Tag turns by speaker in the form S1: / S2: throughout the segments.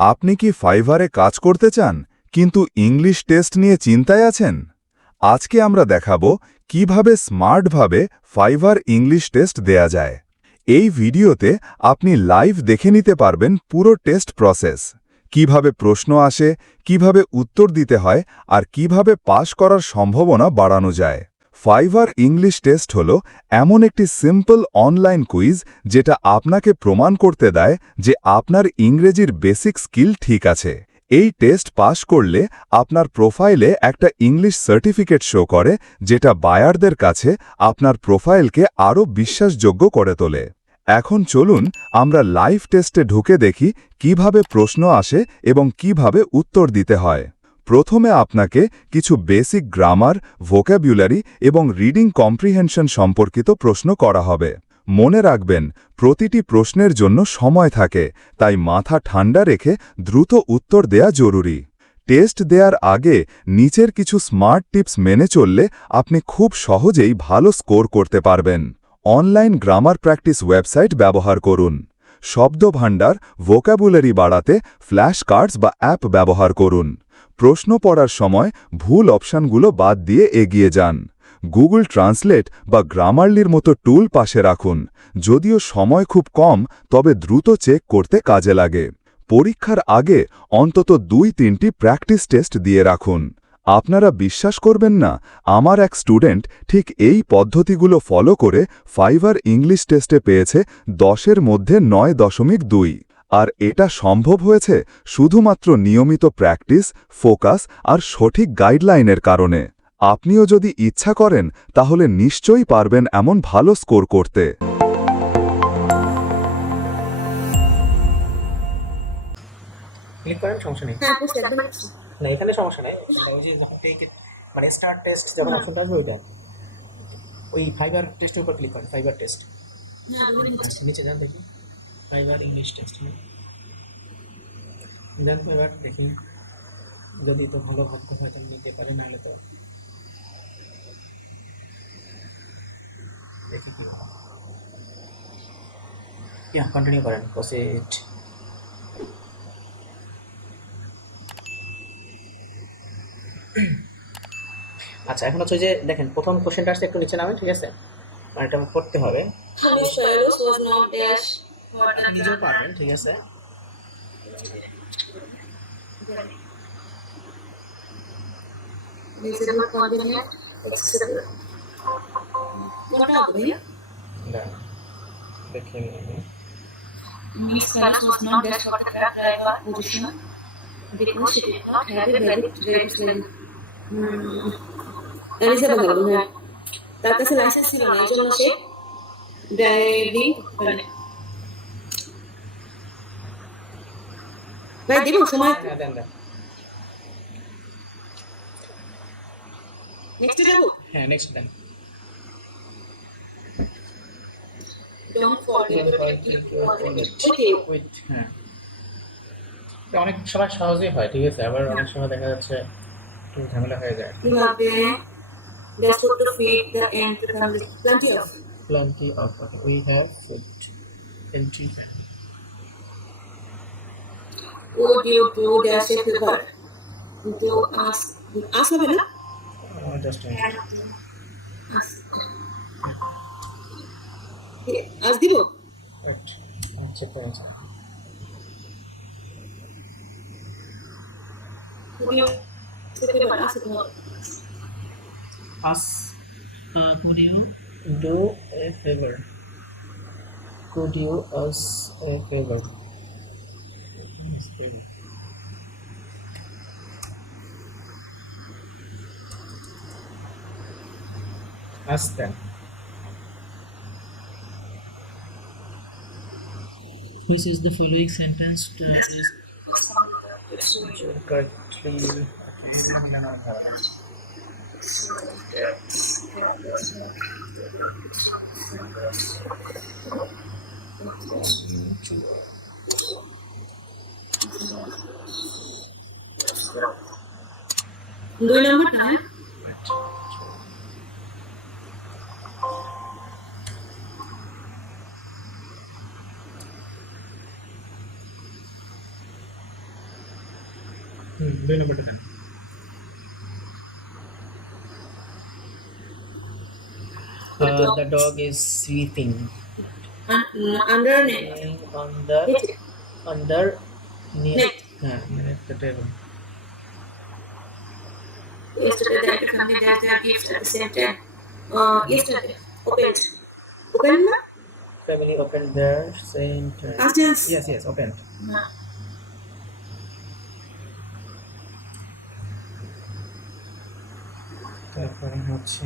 S1: আপনি কি ফাইভারে কাজ করতে চান, কিন্তু ইংলিশ টেস্ট নিয়ে চিন্তায় আছেন? আজকে আমরা দেখাব কীভাবে স্মার্টভাবে ফাইভার ইংলিশ টেস্ট দেয়া যায়। এই ভিডিওতে আপনি লাইভ দেখে নিতে পারবেন পুরো টেস্ট প্রসেস। কীভাবে প্রশ্ন আসে, কীভাবে উত্তর দিতে হয়, আর কীভাবে পাশ করার সম্ভাবনা বাড়ানো যায়। ফাইভার ইংলিশ টেস্ট হল এমন একটি সিম্পল অনলাইন কুইজ যেটা আপনাকে প্রমাণ করতে দেয় যে আপনার ইংরেজির বেসিক স্কিল ঠিক আছে। এই টেস্ট পাশ করলে আপনার প্রোফাইলে একটা ইংলিশ সার্টিফিকেট শো করে যেটা বায়ারদের কাছে আপনার প্রোফাইলকে আরও বিশ্বাসযোগ্য করে তোলে। এখন চলুন আমরা লাইভ টেস্টে ঢুকে দেখি কীভাবে প্রশ্ন আসে এবং কীভাবে উত্তর দিতে হয়। প্রথমে আপনাকে কিছু বেসিক গ্রামার ভোক্যাবুলারি এবং রিডিং কম্প্রিহেনশন সম্পর্কিত প্রশ্ন করা হবে। মনে রাখবেন, প্রতিটি প্রশ্নের জন্য সময় থাকে, তাই মাথা ঠান্ডা রেখে দ্রুত উত্তর দেয়া জরুরি। টেস্ট দেওয়ার আগে নিচের কিছু স্মার্ট টিপস মেনে চললে আপনি খুব সহজেই ভালো স্কোর করতে পারবেন। অনলাইন গ্রামার প্র্যাকটিস ওয়েবসাইট ব্যবহার করুন। শব্দভাণ্ডার ভোক্যাবুলারি বাড়াতে ফ্ল্যাশ কার্ডস বা অ্যাপ ব্যবহার করুন। প্রশ্ন পড়ার সময় ভুল অপশানগুলো বাদ দিয়ে এগিয়ে যান। গুগল ট্রান্সলেট বা গ্রামারলির মতো টুল পাশে রাখুন। যদিও সময় খুব কম, তবে দ্রুত চেক করতে কাজে লাগে। পরীক্ষার আগে অন্তত দুই তিনটি প্র্যাকটিস টেস্ট দিয়ে রাখুন। আপনারা বিশ্বাস করবেন না, আমার এক স্টুডেন্ট ঠিক এই পদ্ধতিগুলো ফলো করে ফাইভার ইংলিশ টেস্টে পেয়েছে দশের মধ্যে নয় দশমিক দুই। আর এটা সম্ভব হয়েছে শুধুমাত্র নিয়মিত প্র্যাকটিস ফোকাস আর সঠিক গাইডলাইনের কারণে। আপনিও যদি ইচ্ছা করেন তাহলে নিশ্চয়ই পারবেন এমন ভালো স্কোর করতে।
S2: ক্লিক করেন সমস্যা নেই।
S3: হ্যাঁ।
S2: না এখানে সমস্যা নেই। মানে ওই যে যখন মানে স্টার্ট টেস্ট যখন অপশনটা আসবে ওইটা। ওই ফাইবার টেস্টের উপর ক্লিক করেন ফাইবার টেস্ট
S3: হ্যাঁ মনে হচ্ছে।
S2: নিচে যান দেখি। Fiverr English test then Fiverr দেখি যদি তো ভালো ভাগ্য হয়, তাহলে নিতে পারে, নাহলে তো কন্টিনিউ করেন প্রসিড আচ্ছা এখন হচ্ছে যে, দেখেন, প্রথম কোশ্চেনটা আসছে, একটু নিচে নামে ঠিক আছে? মানে এটা পড়তে হবে।
S3: James Cyrus was not dash for the
S2: নিজেও পারবেন ঠিক আছে
S3: visible convenient accessible. কোনটা হবে ভাইয়া?
S2: না দেখি আমি।
S3: Miss Cyrus was not dash for the cab driver position because she did not have a valid driver's license. Hmm, Elizabeth হলো, হ্যাঁ। তার কাছে লাইসেন্স ছিল না এই জন্য সে ড্রাইভিং করে না। দিব সময় নেক্সট যাব?
S2: হ্যাঁ নেক্সট দেন। অনেক সময় সহজেই হয় ঠিক আছে? আবার অনেক সময় দেখা যাচ্ছে একটু ঝামেলা হয়ে যায়।
S3: কীভাবে? That's what to feed the family plenty of
S2: plenty of okay, we have food. Plenty
S3: would you do dash a favor do ask ask হবে না
S2: uh, just a minute.
S3: ask আজ দিব
S2: wait আচ্ছা পেয়েছে
S3: would you say favor ask দিব
S2: us uh, could you do a favor could you us a favor Hasta. This is the following sentence to this. Thank you.
S3: দুই নম্বরটা হ্যাঁ
S2: হুম দুই নম্বরটা দেন Uh, the dog is sleeping
S3: Un- under net.
S2: on the
S3: Net.
S2: under near
S3: Net.
S2: হ্যাঁ near the table.
S3: Yesterday the actor family does their gift at the same time. Uh, yesterday opened. Open na?
S2: Family opened their same time.
S3: Past tense.
S2: Yes, yes, open.
S3: Na.
S2: তারপরে হচ্ছে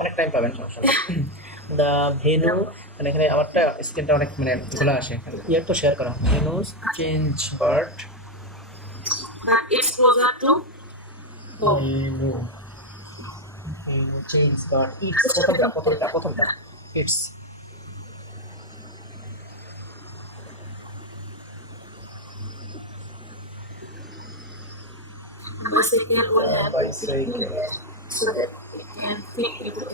S2: অনেক time পাবেন সমস্যা the venue মানে এখানে আমারটা স্ক্রিনটা অনেক মানে খোলা আসে ইয়ার তো শেয়ার করা। Venues change bird
S3: But it's closer to
S2: venue venue change bird it's প্রথমটা প্রথমটা প্রথমটা। It's
S3: Bicycle will have
S2: bicycle
S3: so that it can fit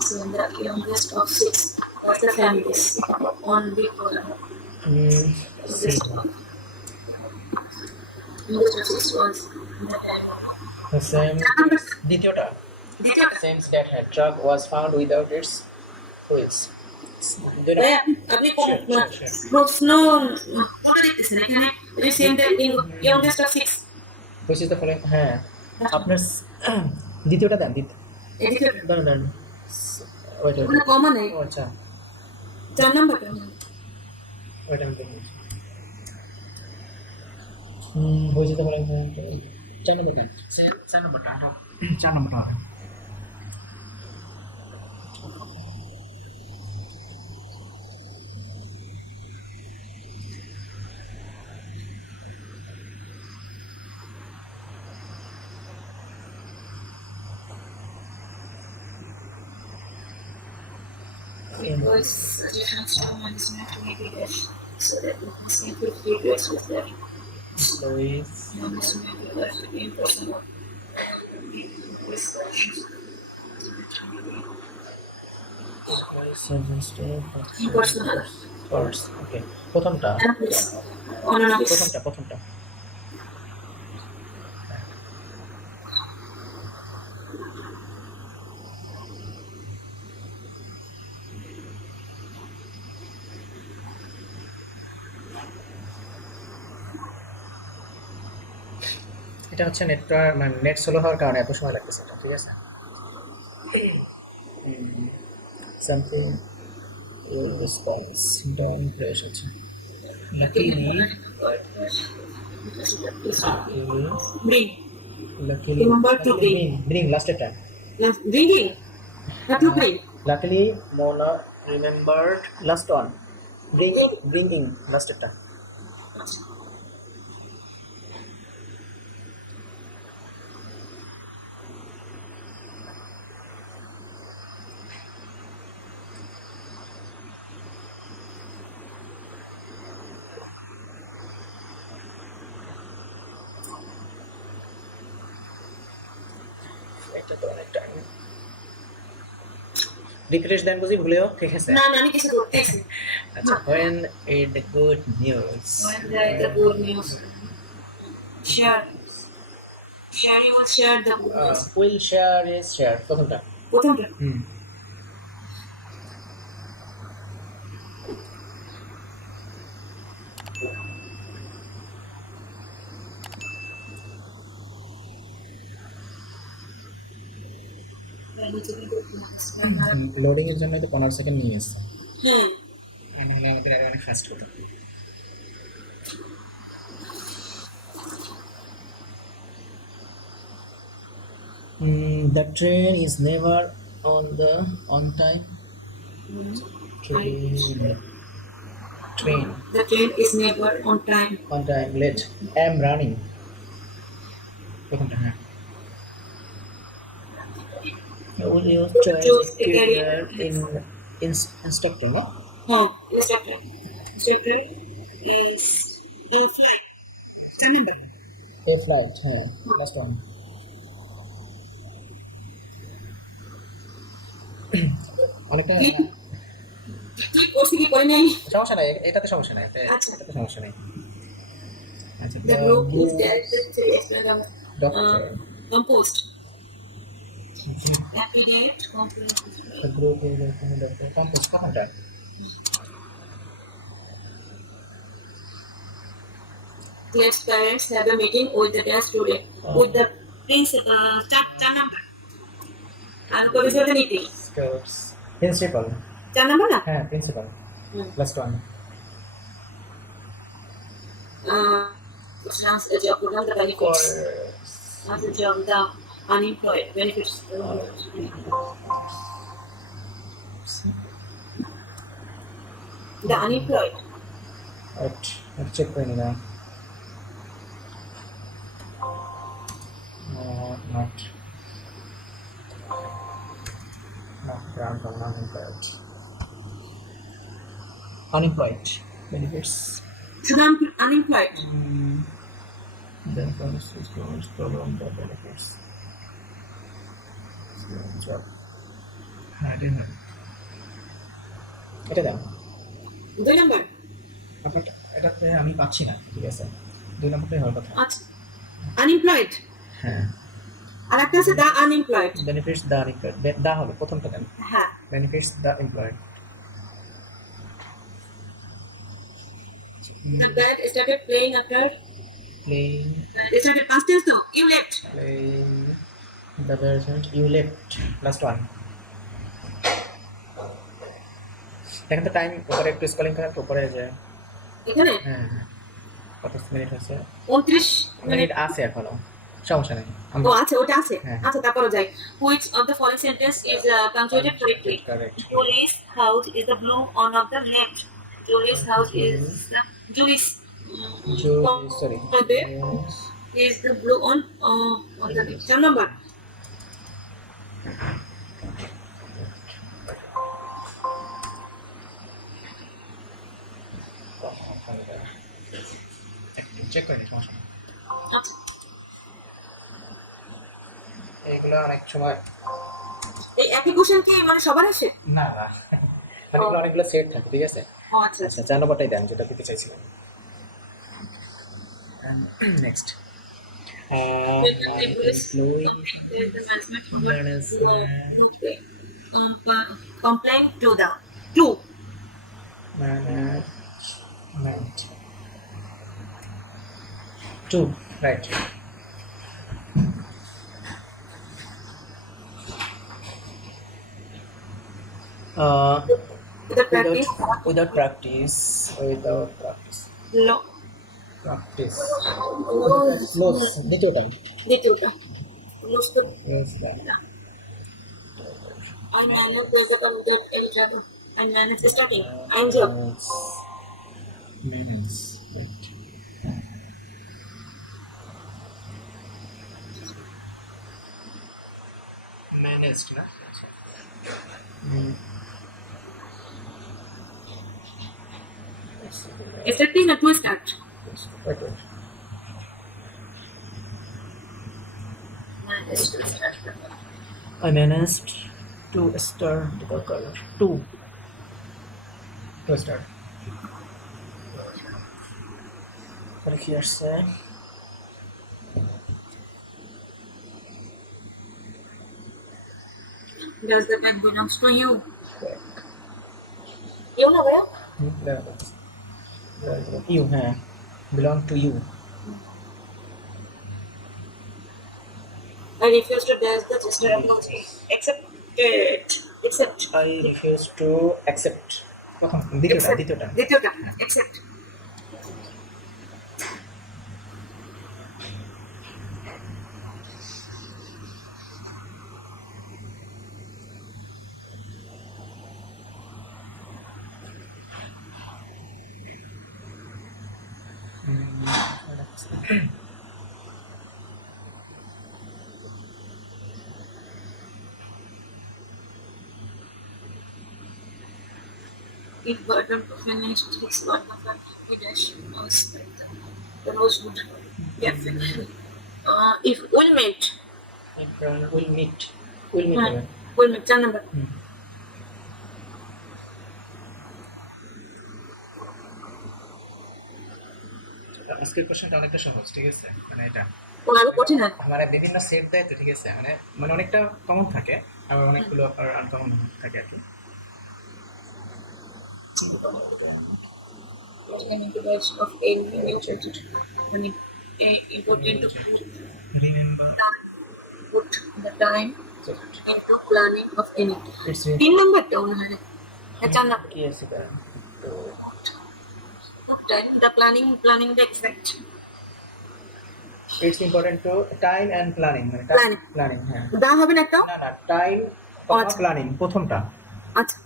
S3: So the youngest of six was the family's only brother. Youngest of youngest of six was the family.
S2: The same দ্বিতীয়টা Since that head truck was found without its wheels. দুই
S3: ভাইয়া,
S2: নম্বর-
S3: আপনি কোন
S2: Sure, sure, sure.
S3: প্রশ্ন কোনটা দেখতেছেন এখানে recent youngest of six
S2: Which is the following? হ্যাঁ আপনার স- দ্বিতীয়টা দেন দ্বিতীয়
S3: এদিকে
S2: দাঁড়ান দাঁড়ান ওয়েট
S3: ওখানে
S2: ওয়েট
S3: কমা নেই
S2: ও আচ্ছা
S3: চার নাম্বারটা
S2: ওয়েট আমি দেখি হুম which is the following? চার নম্বর দেন সে- চার নম্বরটা হ্যাঁ। চার নম্বরটা হবে
S3: Because suggestions to one is not to make it dash so that we can simply regress with that.
S2: Louis
S3: One is to make it dash to be impersonal. With
S2: suggested
S3: impersonal.
S2: first okay প্রথমটা
S3: And please, on an office.
S2: প্রথমটা প্রথমটা এটা হচ্ছে network মানে net slow হওয়ার কারণে এত সময় লাগতেছে এটা ঠিক আছে? সামথিং রেসপন্স ডাউন ফ্রেশ হচ্ছে লাকি
S3: নি
S2: luckily Mona remembered last one bringing bringing লাস্টেরটা refresh দেন বুঝি ভুলেও ঠিক আছে
S3: না না আমি কিছু করতেছি
S2: আচ্ছা when it the good news
S3: When there is the good news. Share. Sharing will share the good
S2: uh,
S3: news.
S2: will share is share প্রথমটা
S3: প্রথমটা
S2: হুম লোডিং এর জন্য তো পনেরো সেকেন্ড নিয়ে এসছে
S3: হ্যাঁ
S2: নাহলে আমাদের আরো অনেক ফাস্ট হতো Mm, the train is never on the on time. Train. Train
S3: The train is never on time.
S2: on time late. Am running. Will you choose
S3: Choose
S2: a
S3: a career.
S2: career in, in instructor, no?
S3: হ্যাঁ instructor. Instructor is in flight. Remember?
S2: A flight, হ্যাঁ last one. অনেকটা
S3: কি করছি কি করে নাই
S2: সমস্যা নাই এ- এটাতে সমস্যা নাই এটাতে
S3: আচ্ছা।
S2: এটাতে সমস্যা নাই আচ্ছা
S3: The group
S2: कैंडिडेट
S3: ग्रुप ये देखते
S2: हैं देखते हैं कैंपस कहाँ जाए
S3: Yes, parents have a meeting with the test today. Oh. With the principal, chapter number. And what is the meeting?
S2: Scopes. Principal.
S3: Chapter number ना?
S2: हाँ, principal.
S3: Hmm.
S2: Plus one.
S3: Uh, pronounce the job program the benefits. Not the job, the unemployed benefits. The unemployed.
S2: Right, let's check the now. No, not. Not grant on unemployed. Unemployed benefits.
S3: So I'm unemployed.
S2: Mm. Then, for instance, programs, program the benefits. এটা এটা দাও।
S3: দুই number?
S2: আপনারটা এটাতে আমি পাচ্ছি না ঠিক আছে? দুই নম্বরটাই হওয়ার কথা।
S3: আচ্ছা। আনএমপ্লয়েড
S2: হ্যাঁ।
S3: আর একটা আছে the unemployed.
S2: Benefits the unemployed the হবে প্রথমটা দেন।
S3: হ্যাঁ।
S2: Benefits the employed
S3: The dad started playing after
S2: playing
S3: they started past tense though. You left.
S2: The present you left last one দেখেন তো টাইম উপরে একটু স্কলিং করেন তো উপরে যে
S3: এখানে
S2: হ্যাঁ হ্যাঁ কত মিনিট হয়েছে
S3: উনত্রিশ
S2: মিনিট
S3: মিনিট
S2: আছে এখনও সমস্যা নেই
S3: ও আছে ওটা আছে
S2: হ্যাঁ।
S3: আচ্ছা তারপরে যাই which of the following sentence is uh, punctuated correctly Julie's house is the blue on of the left Julie's house is the Julie's
S2: Jo
S3: sorry is the blue on uh, on the left number
S2: check করে সমস্যা নেই
S3: আচ্ছা
S2: অনেক সময়
S3: এই একই question কি মানে সবার আসে?
S2: না না। অনেকগুলো অনেকগুলো সেট থাকে ঠিক আছে?
S3: আচ্ছা
S2: আচ্ছা। চার নম্বরটাই দেন যেটা দিতে চাইছিলাম। Next
S3: complaint to the to
S2: management to right uh, without, without practice. Without practice.
S3: No
S2: practice close দ্বিতীয়টা
S3: দ্বিতীয়টা Most of
S2: yes that
S3: I manage the computer each other. I manage starting. I'm job.
S2: minutes right managed না Mm.
S3: Starting a to start.
S2: It's
S3: record. To the color.
S2: I managed to stir the color. Two. To stir. For here, sir.
S3: Does the bag belong to you? You know where?
S2: Hmm? Yeah. You have Belong to you.
S3: I refuse to dash the gesture emoji. Except Good. Accept.
S2: I refuse to accept প্রথম দ্বিতীয়টা
S3: Accept.
S2: দ্বিতীয়টা
S3: দ্বিতীয়টা accept. If Gordon finished his one of the dash was like the rosewood. Uh, if we'll meet,
S2: will meet will meet
S3: হ্যাঁ we'll meet. চার number.
S2: আজকের কোশ্চেনটা অনেকটা সহজ ঠিক আছে? মানে এটা। মানে বিভিন্ন সেট দেয় তো ঠিক আছে? মানে মানে অনেকটা কমন থাকে আবার অনেকগুলো আর আনকমন থাকে আর কি।
S3: Even in the verge of any nature when it, it would
S2: into
S3: put the time into planning of anything. तीन नंबर पे उन्होंने
S2: पहचाना कैसे करा तो
S3: put time the planning planning the exact
S2: it's important to time and planning মানে
S3: planning
S2: planning হ্যাঁ
S3: দা হবে না একটা
S2: না না time
S3: comma
S2: planning প্রথমটা
S3: আচ্ছা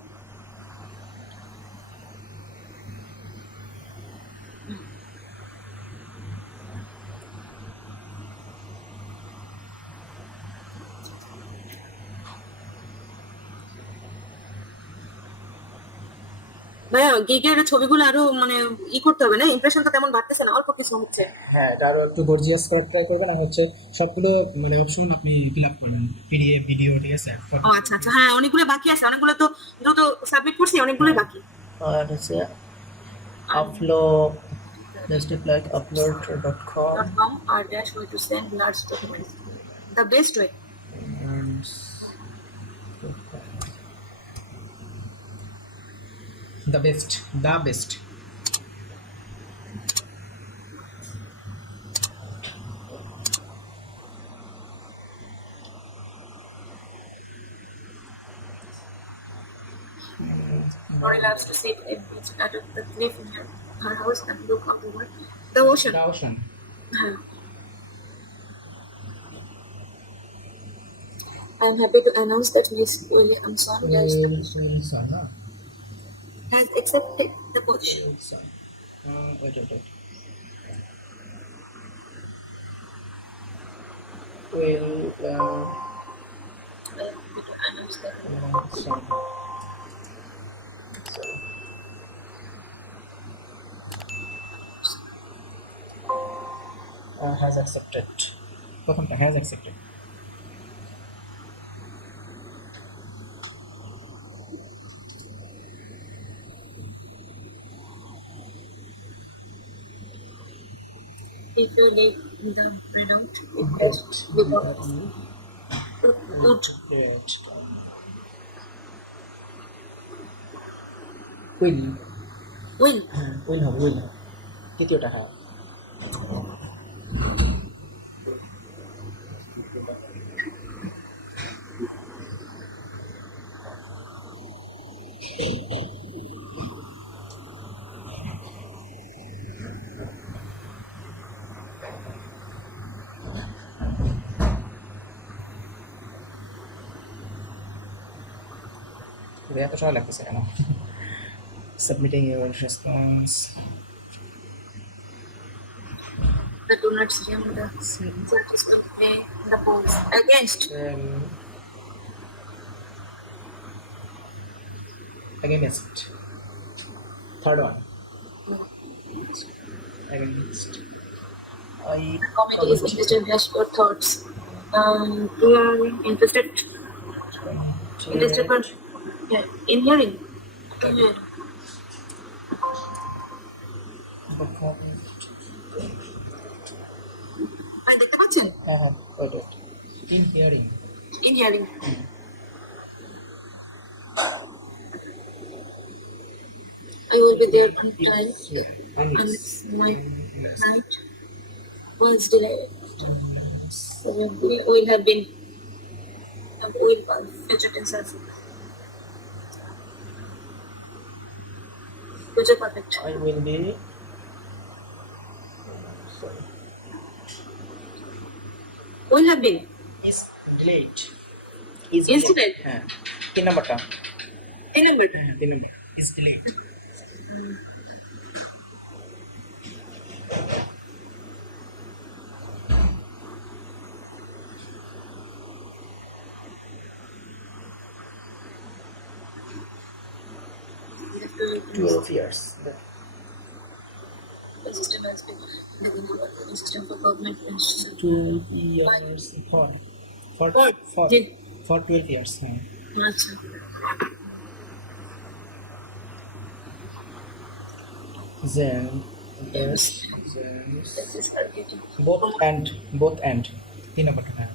S3: ভাইয়া গিগের ছবিগুলো আরও মানে ই করতে হবে না? ইমপ্রেশনটা তেমন বাড়তেছে না অল্প কিছু হচ্ছে।
S2: হ্যাঁ এটা আরও একটু গর্জিয়াস করার ট্রাই করবেন। আর হচ্ছে সবগুলো মানে অপশন আপনি ফিল আপ করবেন। পিডিএফ ভিডিও ঠিক আছে?
S3: ও আচ্ছা আচ্ছা। হ্যাঁ অনেকগুলো বাকি আছে। অনেকগুলো তো দ্রুত সাবমিট করছি অনেকগুলোই বাকি।
S2: আর হচ্ছে upload dot com
S3: dot com r dash way to send large documents the best way
S2: the best the best
S3: Nori loves to sit at beach the cliff in her, house and look out the ocean.
S2: The ocean.
S3: Uh-huh. I am happy to announce that Miss Williamson
S2: Williamson, no?
S3: has accepted the position.
S2: Wilson uh, wait wait wait will uh,
S3: I am happy to announce that
S2: Wilson Sorry. Uh, has accepted প্রথমটা has accepted
S3: If you leave the printout, it just becomes good.
S2: Win.
S3: Win.
S2: Win ของ Win ที่จุดอะครับ সময় লাগতেছে কেন submitting your response
S3: the do not rim the judges to play the balls against
S2: against third one against I
S3: the committee is interested in just your thoughts. Um, we are interested interested for yeah, in hearing. In hearing. আর দেখতে পাচ্ছেন
S2: হ্যাঁ হ্যাঁ wait wait in hearing
S3: in hearing I will be there on time
S2: yeah and
S3: and
S2: it's
S3: it's my
S2: yes.
S3: night was delayed. So we will have been will uh, future tense also. Future perfect.
S2: I will be sorry
S3: Will have been.
S2: is delayed is
S3: Is delayed?
S2: হ্যাঁ তিন নম্বরটা
S3: In number.
S2: হ্যাঁ তিন নম্বর is delayed of years.
S3: The system has been the system for government.
S2: Two years for for
S3: for,
S2: for twelve years
S3: now.
S2: Both and both and innovative.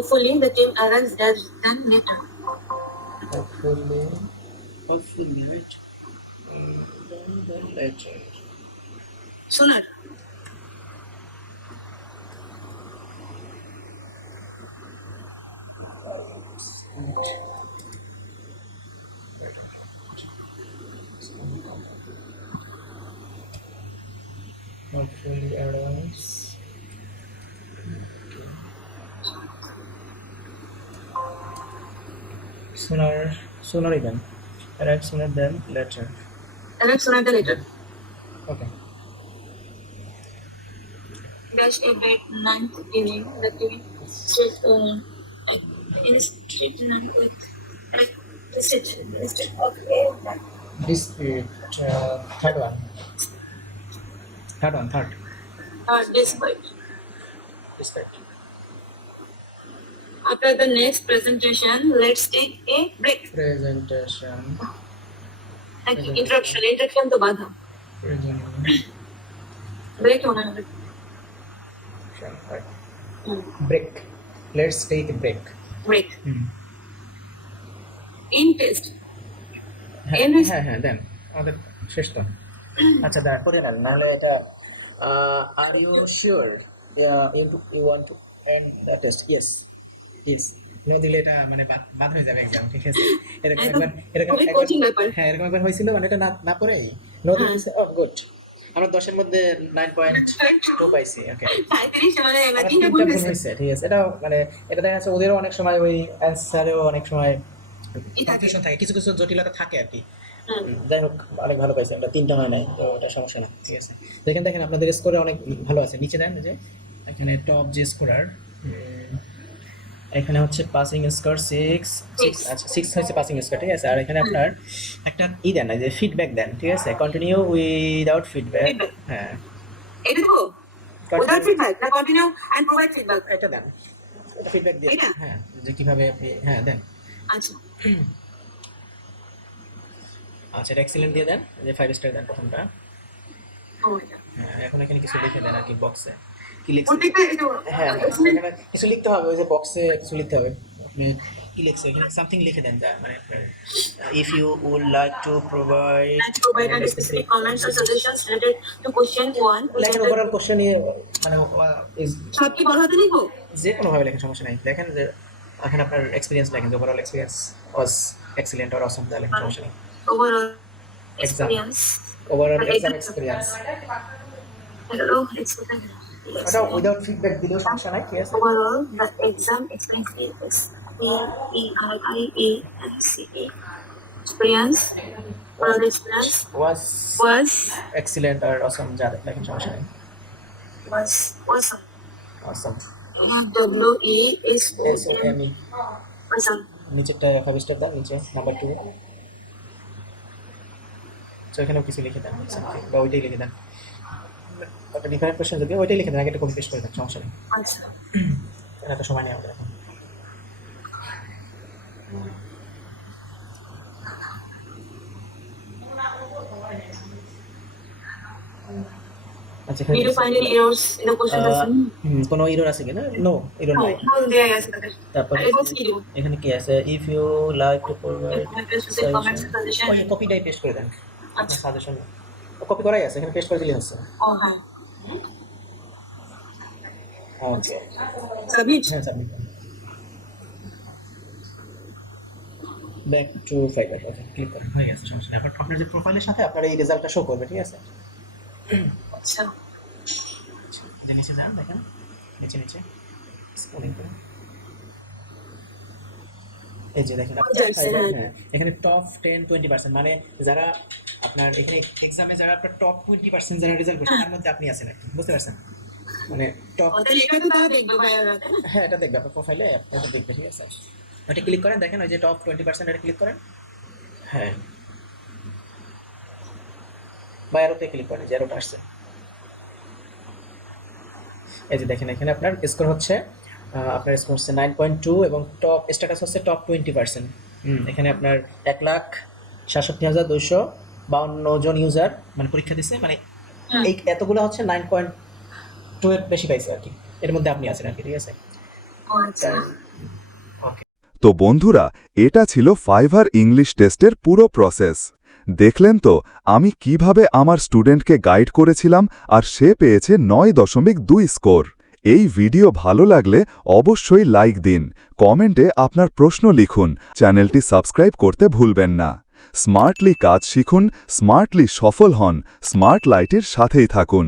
S3: Hopefully, the team arrives there then later.
S2: hopefully hopefully right Mm, then then later
S3: Sooner.
S2: hopefully arrives sooner sooner even arrive sooner than later
S3: Arrives sooner than later.
S2: okay
S3: Dash a bed ninth evening. The team street um, in the street nine with like the street of a
S2: dispute uh, third one third one third
S3: uh, despite.
S2: dispute
S3: After the next presentation, let's take a break.
S2: presentation
S3: Like interruption. Interruption to बाधा.
S2: presentation
S3: Break होना है.
S2: right.
S3: Hmm.
S2: break let's take a break
S3: Break.
S2: Hmm
S3: In test.
S2: হ্যাঁ
S3: MS
S2: হ্যাঁ হ্যাঁ দেন আমাদের শেষ তো আচ্ছা দাঁড়া করে নেন নাহলে এটা are you sure you you want to end the test yes yes no দিলে এটা মানে বাদ হয়ে যাবে একদম ঠিক আছে? এরকম একবার এরকম। হ্যাঁ এরকম একবার হয়েছিল মানে এটা না না। দিলে ও গুড আমরা দশের মধ্যে নাইন পয়েন্ট টু পাইছি ওকে
S3: মানে
S2: ঠিক আছে। এটা মানে এটা দেখা যাচ্ছে ওদেরও অনেক সময় ওই অ্যান্সারেও অনেক সময়
S3: থাকে।
S2: কনফিউশন থাকে কিছু কিছু জটিলতা থাকে আর কি। যাই হোক অনেক ভালো পাইছে আমরা তিনটা হয় নাই তো ওটা সমস্যা না ঠিক আছে। দেখেন দেখেন আপনাদের স্কোরে অনেক ভালো আছে নিচে দেন যে এখানে টপ যে স্কোরার এখানে হচ্ছে পাসিং স্কোর সিক্স. আচ্ছা সিক্স হচ্ছে পাসিং স্কোর ঠিক আছে? আর এখানে আপনার একটা ই দেন যে ফিডব্যাক দেন ঠিক আছে? কন্টিনিউ উইদাউট ফিডব্যাক হ্যাঁ।
S3: এটা না continue and provide feedback
S2: এটা দেন এটা ফিডব্যাক দিয়ে হ্যাঁ যে কীভাবে আপনি হ্যাঁ দেন।
S3: আচ্ছা।
S2: আচ্ছা এটা এক্সিলেন্ট দিয়ে দেন যে ফাইভ স্টার দেন প্রথমটা। হ্যাঁ এখন এখানে কিছু লিখে দেন আর কি বক্সে কি হ্যাঁ কিছু লিখতে হবে ওই যে বক্সে কিছু লিখতে হবে। আপনি কি লিখছে? এখানে সামথিং লিখে দেন মানে if you would
S3: like to provide any specific comments or suggestions related to question one which
S2: লেখেন ওভারঅল কোশ্চেন নিয়ে মানে
S3: সব কি বড় হাতে লিখব
S2: যে কোনোভাবে লেখেন সমস্যা নেই। দেখেন যে এখানে আপনার এক্সপিরিয়েন্স লেখেন overall experience was excellent or awesome তাহলে সমস্যা নেই।
S3: Overall
S2: Exam.
S3: Exam
S2: experience
S3: overall experience.
S2: ওটা উইদাউট ফিডব্যাক দিলেও সমস্যা নাই ঠিক আছে
S3: overall the exam experience is E E I I A N C E experience overall experience
S2: was
S3: was
S2: excellent R awesome যা লেখেন সমস্যা নেই
S3: was awesome.
S2: Awesome
S3: W E S O M
S2: E
S3: awesome.
S2: নিচেরটা five star দেন নিচে number two তো এখানেও কিছু লিখে দেন বা ওইটাই লিখে দেন। একটা ডিফারেন্ট কোশ্চেন যদি ওইটাই লিখে দেন আগে একটা কপি পেস্ট করে দেন সমস্যা নেই।
S3: আচ্ছা।
S2: এখানে এত সময় নেই আমাদের এখন। আচ্ছা কোনো ইরোর আছে কিনা নো? ইরোর নাই। তারপরে এখানে কি আছে? If you like
S3: to provide.
S2: ওই কপিটাই পেস্ট করে দেন।
S3: আচ্ছা।
S2: সাজেশন কপি করাই আছে এখানে পেস্ট করে দিলে হচ্ছে।
S3: ও, হ্যাঁ।
S2: ওকে. হ্যাঁ submit back to Fiverr okay click করুন হয়ে গেছে সমস্যা নেই। আপনার আপনার যে প্রোফাইলের সাথে আপনার এই রেজাল্টটা শো করবে ঠিক আছে?
S3: আচ্ছা।
S2: নিচে যান দেখেন। নিচে নিচে। স্ক্রলিং করুন। এই যে দেখেন
S3: হ্যাঁ।
S2: হ্যাঁ এখানে টপ টেন টোয়েন্টি পার্সেন্ট মানে যারা আপনার এখানে এক্সামে যারা আপনার টপ টোয়েন্টি পার্সেন্ট যারা রেজাল্ট করছে তার মধ্যে আপনি আছেন বুঝতে পারছেন? মানে টপ? হ্যাঁ এটা দেখবে আপনার প্রোফাইলে এটা দেখবে ঠিক আছে? ওটা ক্লিক করেন দেখেন ওই যে টপ টোয়েন্টি পার্সেন্ট এটা ক্লিক করেন। হ্যাঁ। বা এরোতে ক্লিক করেন যে এরোটা আসছে। এই যে দেখেন এখানে আপনার স্কোর হচ্ছে আপনার স্কোর হচ্ছে নাইন পয়েন্ট টু এবং টপ স্ট্যাটাস হচ্ছে টপ টোয়েন্টি পার্সেন্ট এখানে আপনার এক লাখ সাতষট্টি হাজার দুইশো বাউন্ন জন ইউজার মানে পরীক্ষা দিচ্ছে মানে এই এতগুলো হচ্ছে নাইন পয়েন্ট টু এর বেশি পাইছে আর কি। এর মধ্যে আপনি আছেন আর কি ঠিক আছে?
S3: আচ্ছা।
S2: ওকে
S1: তো বন্ধুরা এটা ছিল ফাইভার ইংলিশ টেস্টের পুরো প্রসেস দেখলেন তো আমি কীভাবে আমার স্টুডেন্টকে গাইড করেছিলাম আর সে পেয়েছে নয় দশমিক দুই স্কোর এই ভিডিও ভালো লাগলে অবশ্যই লাইক দিন, কমেন্টে আপনার প্রশ্ন লিখুন, চ্যানেলটি সাবস্ক্রাইব করতে ভুলবেন না। স্মার্টলি কাজ শিখুন, স্মার্টলি সফল হন, স্মার্ট লাইটের সাথেই থাকুন।